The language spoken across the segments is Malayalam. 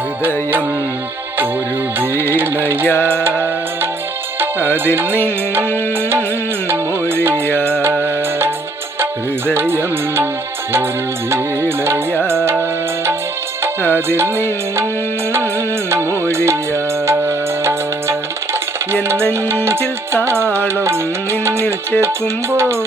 ഹൃദയം ഒരു വീണയാ, അതിൽ നിൻ മൊഴിയാ. ഹൃദയം ഒരു വീണയാ, അതിൽ നിൻ മൊഴിയാ. എൻ നെഞ്ചിൽ താളം നിന്നിൽ ചേർക്കുമ്പോൾ,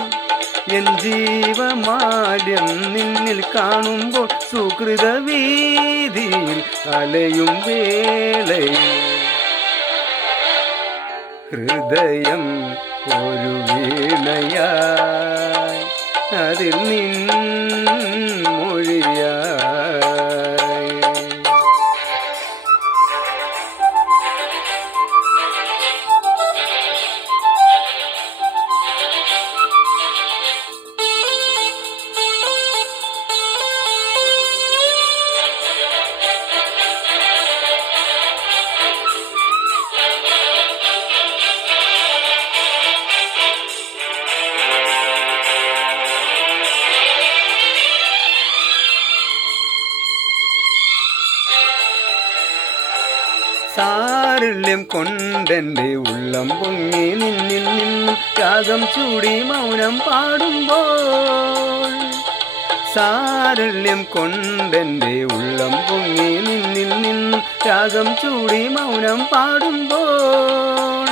എൻ ജീവമാല്യം നിന്നിൽ കാണുമ്പോൾ, സുഹൃത വീതിയിൽ അലയും വേളയിൽ ഹൃദയം ഒരു വീണയായി, അതിൽ നിൻ മൊഴിയായി. സാരല്യം കൊണ്ടെൻ്റെ ഉള്ളം പൊങ്ങി നിന്നിൽ നിന്നും രാഗം ചൂടി മൗനം പാടുമ്പോൾ. സാരല്യം കൊണ്ടെൻ്റെ ഉള്ളം പൊങ്ങി നിന്നിൽ നിന്നും രാഗം ചൂടി മൗനം പാടുമ്പോൾ.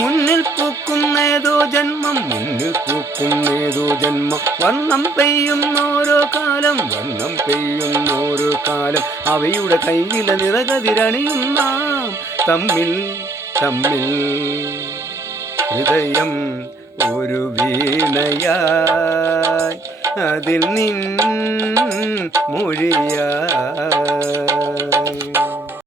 മുന്നിൽ പൂക്കുന്നേതോ ജന്മം, മുന്നിൽ പൂക്കുന്നേതോ ജന്മം, വർണ്ണം പെയ്യുന്നോരോ കാലം, വർണ്ണം പെയ്യുന്നോരോ കാലം. അവയുടെ കയ്യിലെ നിറകതിരണിയും നാം തമ്മിൽ തമ്മിൽ. ഹൃദയം ഒരു വീണയായി, അതിൽ നിൻ മൊഴിയായി.